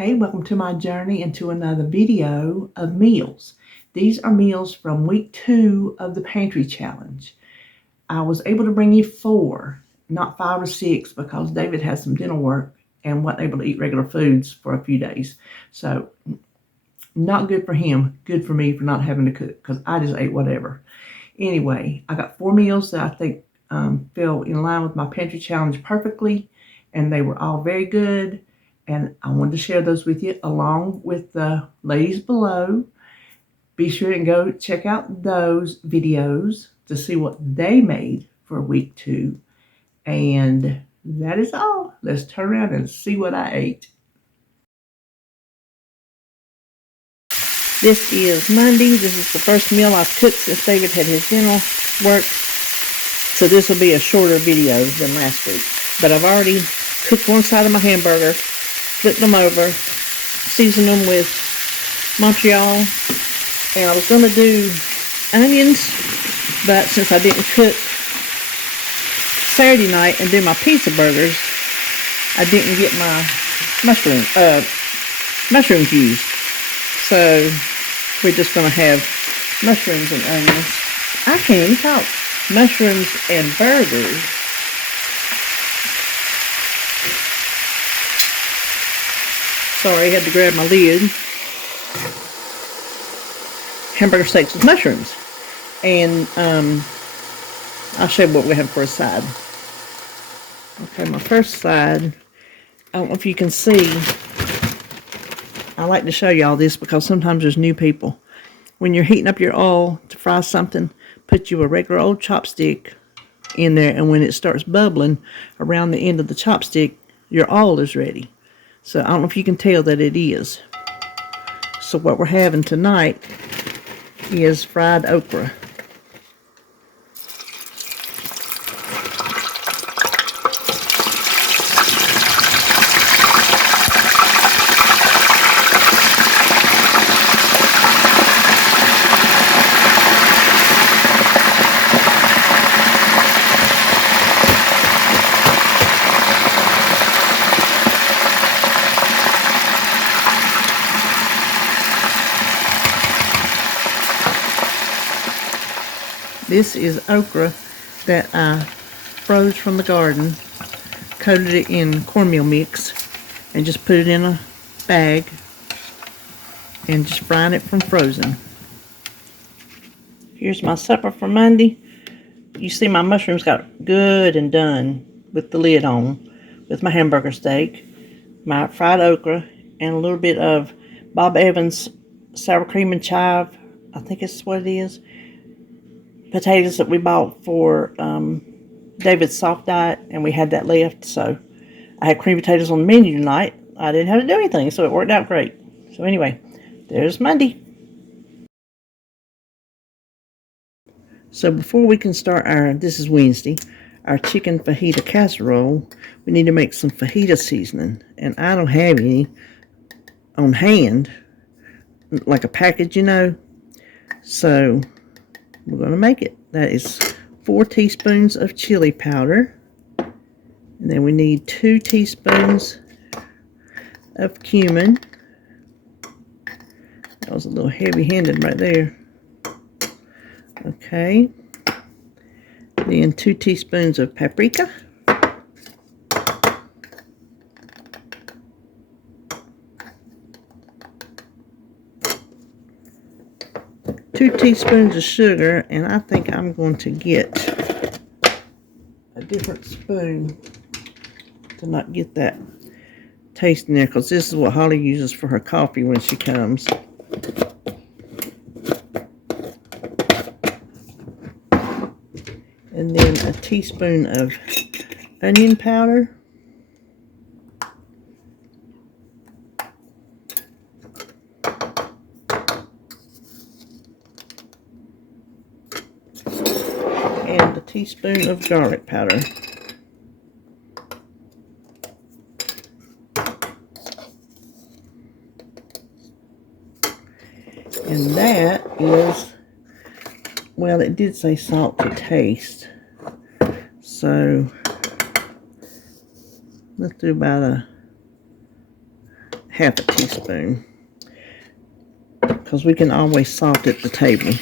Hey, welcome to my journey into another video of meals. These are meals from week 2 of the Pantry Challenge. I was able to bring you 4, not 5 or 6, because David had some dental work and wasn't able to eat regular foods for a few days. So, not good for him, good for me for not having to cook, because I just ate whatever. Anyway, I got 4 meals that I think fell in line with my Pantry Challenge perfectly, and they were all very good. And I wanted to share those with you along with the ladies below. Be sure and go check out those videos to see what they made for week 2. And that is all. Let's turn around and see what I ate. This is Monday. This is the first meal I've cooked since David had his dental work. So this will be a shorter video than last week. But I've already cooked one side of my hamburger, flipped them over, seasoned them with Montreal, and I was going to do onions, but since I didn't cook Saturday night and do my pizza burgers, I didn't get my mushrooms used. So we're just going to have mushrooms and onions. I can't even talk. Mushrooms and burgers. Sorry, I had to grab my lid. Hamburger steaks with mushrooms. And I'll show you what we have for a side. Okay, my first side, I don't know if you can see. I like to show y'all this because sometimes there's new people. When you're heating up your oil to fry something, put you a regular old chopstick in there, and when it starts bubbling around the end of the chopstick, your oil is ready. So I don't know if you can tell that it is. So what we're having tonight is fried okra. This is okra that I froze from the garden, coated it in cornmeal mix, and just put it in a bag and just frying it from frozen. Here's my supper for Monday. You see my mushrooms got good and done with the lid on, with my hamburger steak, my fried okra, and a little bit of Bob Evans sour cream and chive. I think it's what it is. Potatoes that we bought for David's soft diet, and we had that left, so I had cream potatoes on the menu tonight. I didn't have to do anything, so it worked out great. So anyway, there's Monday. So before we can start this is Wednesday, our chicken fajita casserole, we need to make some fajita seasoning, and I don't have any on hand, like a package, you know, so we're going to make it. That is 4 teaspoons of chili powder. And then we need 2 teaspoons of cumin. That was a little heavy-handed right there. Okay. Then 2 teaspoons of paprika. 2 teaspoons of sugar, and I think I'm going to get a different spoon to not get that taste in there, because this is what Holly uses for her coffee when she comes. And then a teaspoon of onion powder. And a teaspoon of garlic powder. And that is, well, it did say salt to taste. So let's do about a half a teaspoon, because we can always salt at the table.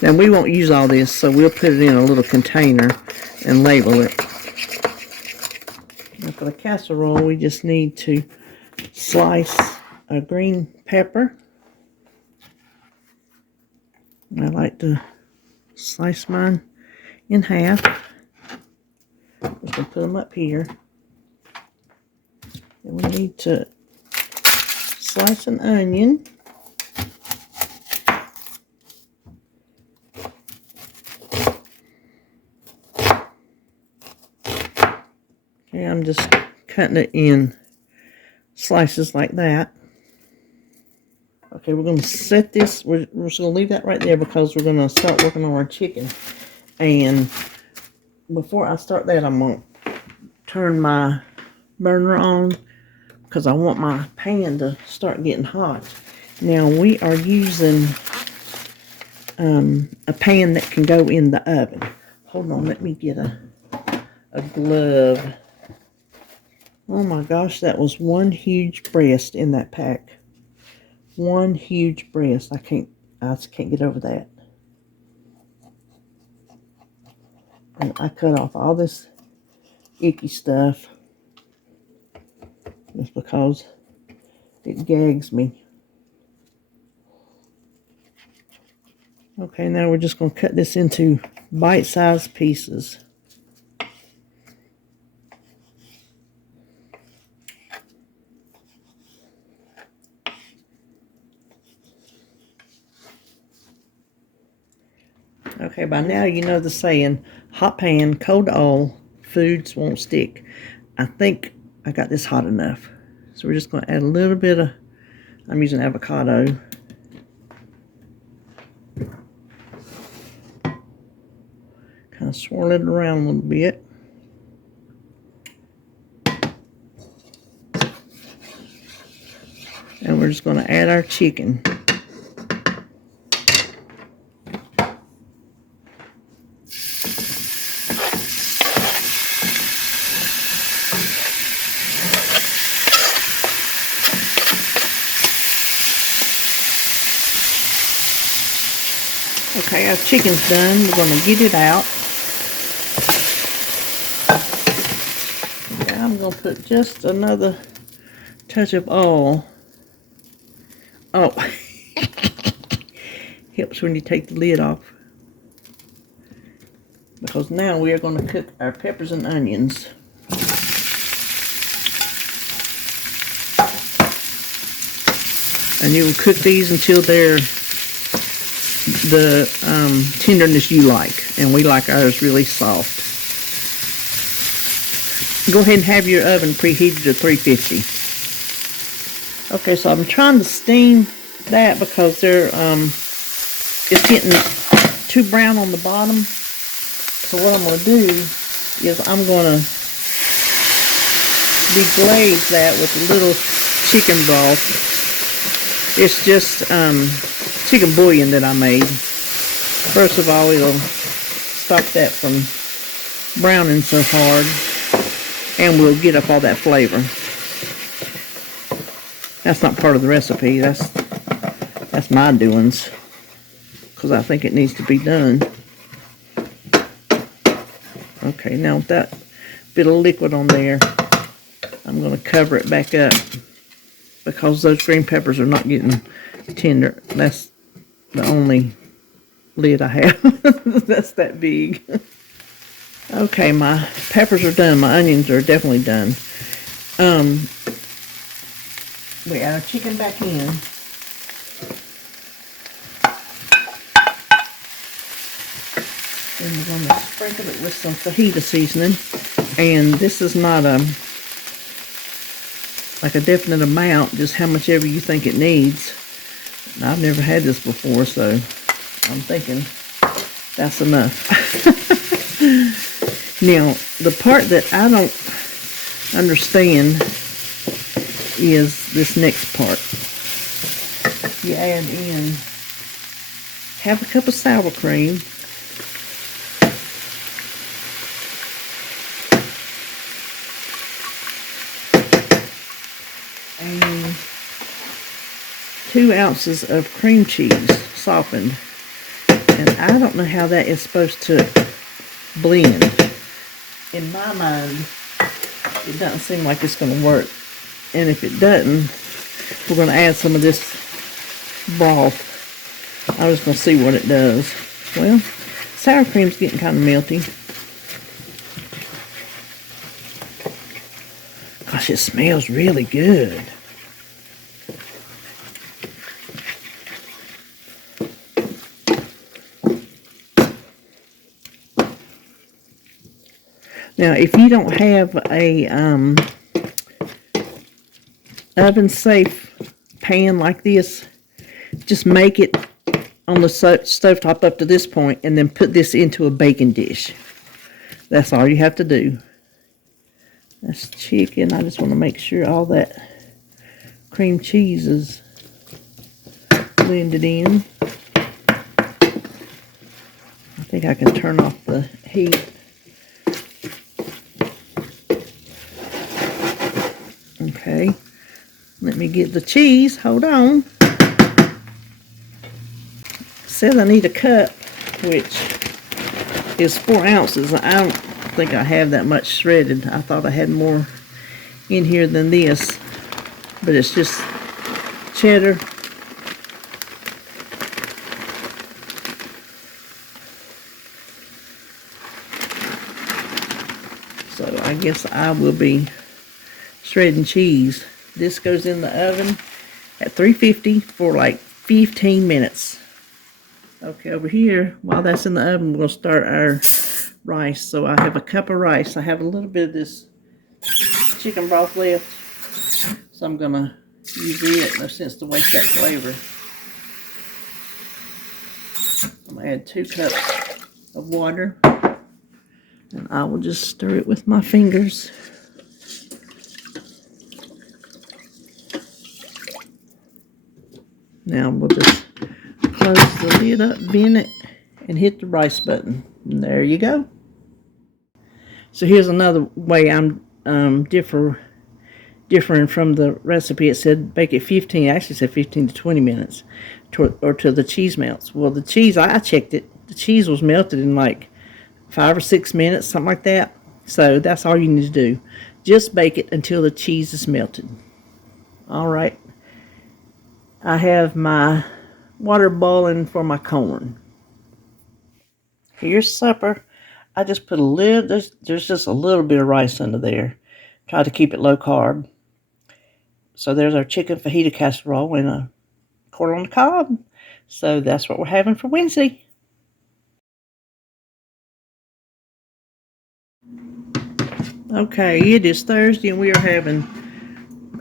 Now we won't use all this, so we'll put it in a little container and label it. Now for the casserole, we just need to slice a green pepper. I like to slice mine in half. We're going to put them up here. And we need to slice an onion. Okay, I'm just cutting it in slices like that. Okay, we're going to set this, we're just going to leave that right there because we're going to start working on our chicken. And before I start that, I'm going to turn my burner on because I want my pan to start getting hot. Now, we are using a pan that can go in the oven. Hold on, let me get a glove. Oh my gosh, that was one huge breast in that pack. One huge breast. I just can't get over that. And I cut off all this icky stuff just because it gags me. Okay, now we're just going to cut this into bite-sized pieces. Okay, by now you know the saying, hot pan, cold oil, foods won't stick. I think I got this hot enough. So we're just going to add a little bit of, I'm using avocado. Kind of swirl it around a little bit. And we're just going to add our chicken. Okay, our chicken's done. We're going to get it out. Okay, I'm going to put just another touch of oil. Oh, helps when you take the lid off. Because now we are going to cook our peppers and onions. And you will cook these until they're the tenderness you like, and we like ours really soft. Go ahead and have your oven preheated to 350. Okay, so I'm trying to steam that because they're it's getting too brown on the bottom. So what I'm going to do is I'm going to deglaze that with a little chicken broth. It's just chicken bouillon that I made. First of all, it'll stop that from browning so hard, and we'll get up all that flavor. That's not part of the recipe. That's my doings, because I think it needs to be done. Okay, now with that bit of liquid on there, I'm going to cover it back up because those green peppers are not getting tender. That's the only lid I have. That's that big. Okay, my peppers are done. My onions are definitely done. We add our chicken back in. And we're going to sprinkle it with some fajita seasoning. And this is not like a definite amount, just how much ever you think it needs. I've never had this before, so I'm thinking that's enough. Now, the part that I don't understand is this next part. You add in half a cup of sour cream, And 2 ounces of cream cheese, softened. And I don't know how that is supposed to blend. In my mind, it doesn't seem like it's going to work. And if it doesn't, we're going to add some of this broth. I was going to see what it does. Well, sour cream's getting kind of melty. Gosh, it smells really good. Now, if you don't have a oven-safe pan like this, just make it on the stovetop up to this point and then put this into a baking dish. That's all you have to do. That's chicken. I just want to make sure all that cream cheese is blended in. I think I can turn off the heat. Okay, let me get the cheese. Hold on. Says I need a cup, which is 4 ounces. I don't think I have that much shredded. I thought I had more in here than this, but it's just cheddar. So I guess I will be shredding cheese. This goes in the oven at 350 for like 15 minutes. Okay, over here, while that's in the oven, we'll start our rice. So I have a cup of rice. I have a little bit of this chicken broth left, so I'm gonna use it. No sense to waste that flavor. I'm gonna add 2 cups of water, and I will just stir it with my fingers. Now we'll just close the lid up, vent it, and hit the rice button. And there you go. So here's another way I'm different from the recipe. It said bake it 15, actually said 15 to 20 minutes, or till the cheese melts. Well, the cheese, I checked it, the cheese was melted in like 5 or 6 minutes, something like that. So that's all you need to do. Just bake it until the cheese is melted. All right. I have my water boiling for my corn. Here's supper. I just put a little, there's just a little bit of rice under there. Try to keep it low carb. So there's our chicken fajita casserole and a corn on the cob. So that's what we're having for Wednesday. Okay, it is Thursday and we are having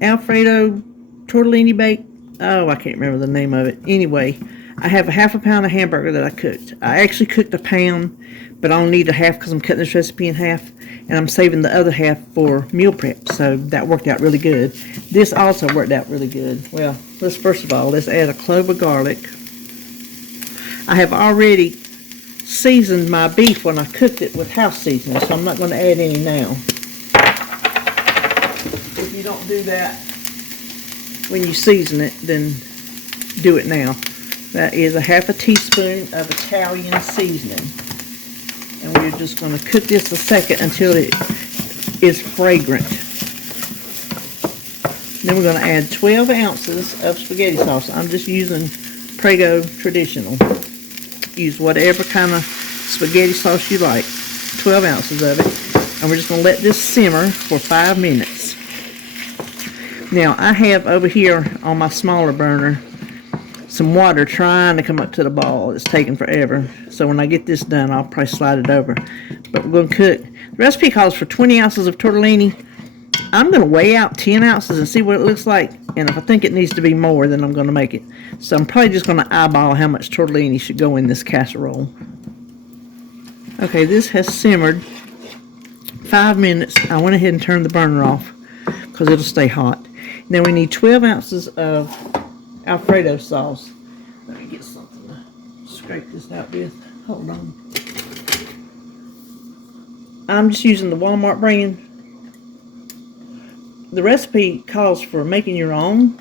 Alfredo tortellini baked. Oh, I can't remember the name of it. Anyway, I have a half a pound of hamburger that I cooked. I actually cooked a pound, but I only need a half because I'm cutting this recipe in half, and I'm saving the other half for meal prep, so that worked out really good. This also worked out really good. Well, first of all, let's add a clove of garlic. I have already seasoned my beef when I cooked it with house seasoning, so I'm not going to add any now. If you don't do that when you season it, then do it now. That is a half a teaspoon of Italian seasoning. And we're just going to cook this a second until it is fragrant. Then we're going to add 12 ounces of spaghetti sauce. I'm just using Prego Traditional. Use whatever kind of spaghetti sauce you like. 12 ounces of it. And we're just going to let this simmer for 5 minutes. Now, I have over here on my smaller burner some water trying to come up to the ball. It's taking forever. So when I get this done, I'll probably slide it over. But we're going to cook. The recipe calls for 20 ounces of tortellini. I'm going to weigh out 10 ounces and see what it looks like. And if I think it needs to be more, then I'm going to make it. So I'm probably just going to eyeball how much tortellini should go in this casserole. Okay, this has simmered 5 minutes. I went ahead and turned the burner off because it'll stay hot. Now we need 12 ounces of Alfredo sauce. Let me get something to scrape this out with. Hold on. I'm just using the Walmart brand. the recipe calls for making your own,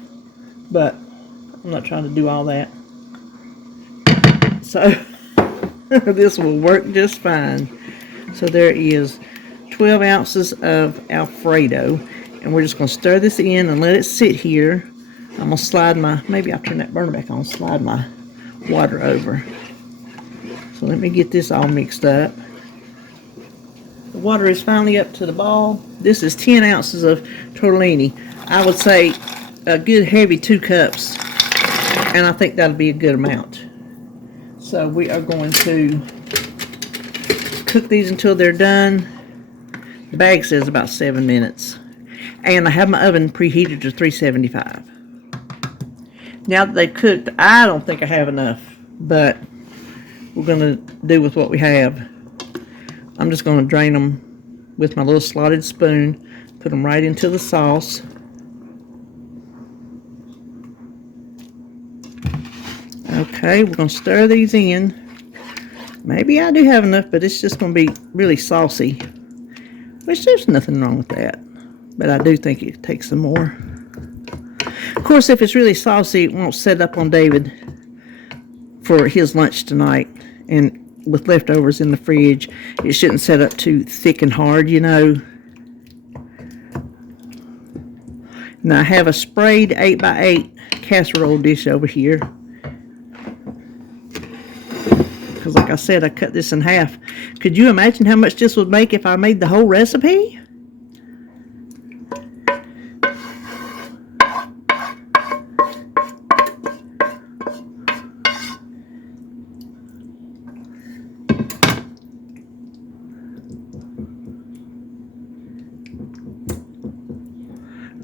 but I'm not trying to do all that. So this will work just fine. So there is 12 ounces of Alfredo, and we're just going to stir this in and let it sit here. I'm going to slide my, maybe I'll turn that burner back on, slide my water over. So let me get this all mixed up. The water is finally up to the ball. This is 10 ounces of tortellini. I would say a good heavy 2 cups, and I think that'll be a good amount. So we are going to cook these until they're done. The bag says about 7 minutes. And I have my oven preheated to 375. Now that they've cooked, I don't think I have enough, but we're going to do with what we have. I'm just going to drain them with my little slotted spoon, put them right into the sauce. Okay, we're going to stir these in. Maybe I do have enough, but it's just going to be really saucy, which there's nothing wrong with that. But I do think it takes some more. Of course, if it's really saucy, it won't set up on David for his lunch tonight. And with leftovers in the fridge, it shouldn't set up too thick and hard, you know. Now I have a sprayed 8x8 casserole dish over here. Because like I said, I cut this in half. Could you imagine how much this would make if I made the whole recipe?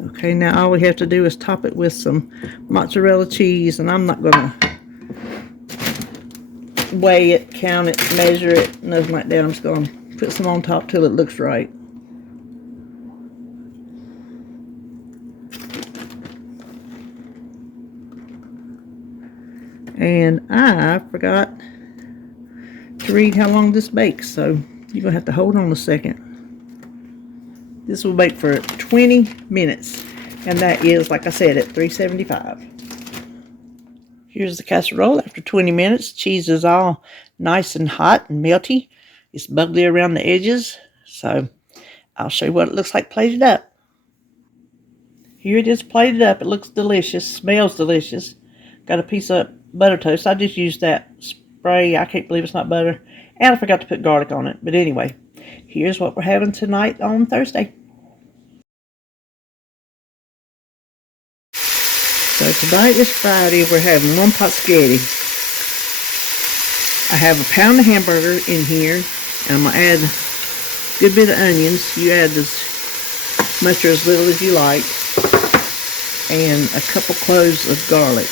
Okay, now all we have to do is top it with some mozzarella cheese, and I'm not going to weigh it, count it, measure it, nothing like that. I'm just going to put some on top till it looks right. And I forgot to read how long this bakes, so you're going to have to hold on a second. This will bake for 20 minutes, and that is, like I said, at 375. Here's the casserole after 20 minutes. Cheese is all nice and hot and melty. It's bubbly around the edges, so I'll show you what it looks like plated up. Here it is plated up. It looks delicious, smells delicious. Got a piece of butter toast. I just used that spray. I can't believe it's not butter. And I forgot to put garlic on it. But anyway, here's what we're having tonight on Thursday. So tonight is Friday. We're having 1 pot spaghetti. I have a pound of hamburger in here. And I'm going to add a good bit of onions. You add as much or as little as you like. And a couple cloves of garlic.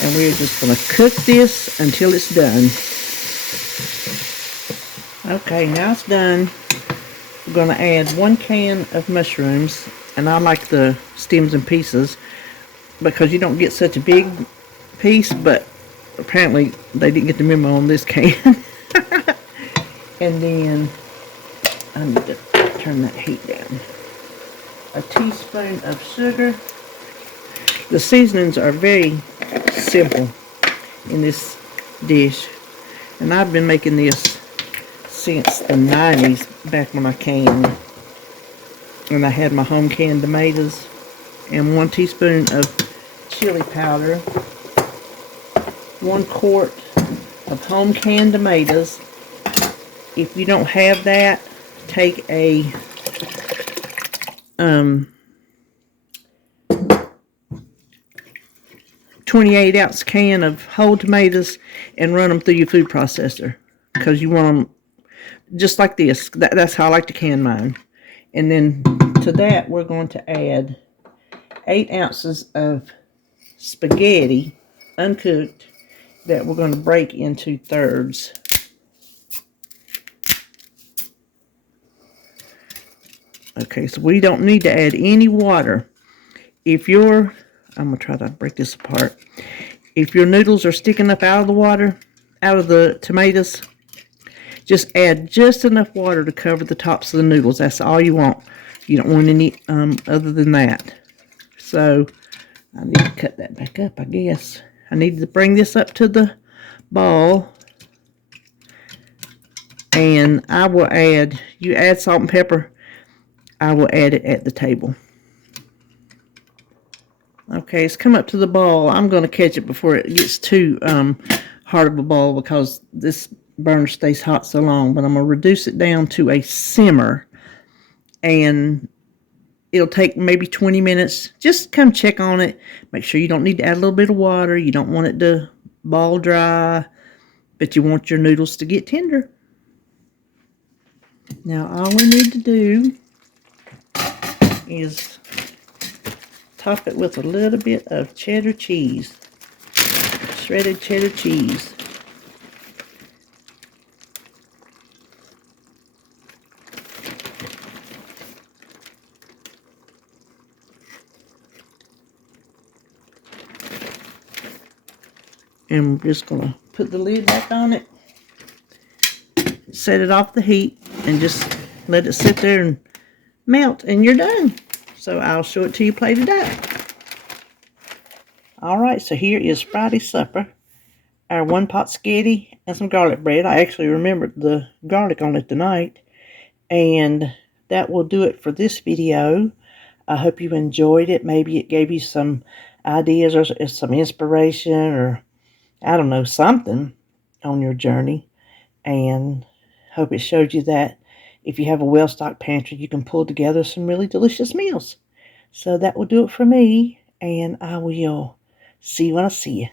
And we're just going to cook this until it's done. Okay, now it's done. We're going to add 1 can of mushrooms. And I like the stems and pieces because you don't get such a big piece, but apparently they didn't get the memo on this can. And then I need to turn that heat down. A teaspoon of sugar. The seasonings are very simple in this dish, and I've been making this since the 90s, back when I can. And I had my home canned tomatoes and 1 teaspoon of chili powder, 1 quart of home canned tomatoes. If you don't have that, take a 28-ounce can of whole tomatoes and run them through your food processor, because you want them just like this. That's how I like to can mine. And then to that, we're going to add 8 ounces of spaghetti, uncooked, that we're going to break into thirds. Okay, so we don't need to add any water. I'm going to try to break this apart. If your noodles are sticking up out of the water, out of the tomatoes, Just add just enough water to cover the tops of the noodles. That's all you want. You don't want any other than that. So I need to cut that back up, I guess. I need to bring this up to the ball. And I will add, you add salt and pepper, I will add it at the table. Okay, it's come up to the ball. I'm going to catch it before it gets too hard of a ball because this burner stays hot so long. But I'm going to reduce it down to a simmer. And it'll take maybe 20 minutes. Just come check on it. Make sure you don't need to add a little bit of water. You don't want it to ball dry. But you want your noodles to get tender. Now all we need to do is top it with a little bit of cheddar cheese. Shredded cheddar cheese. And we're just going to put the lid back on it. Set it off the heat and just let it sit there and melt, and you're done. So I'll show it to you plated up. Alright, so here is Friday supper. Our 1-pot spaghetti and some garlic bread. I actually remembered the garlic on it tonight. And that will do it for this video. I hope you enjoyed it. Maybe it gave you some ideas or some inspiration or, I don't know, something on your journey. And hope it showed you that if you have a well-stocked pantry, you can pull together some really delicious meals. So that will do it for me, and I will see you when I see you.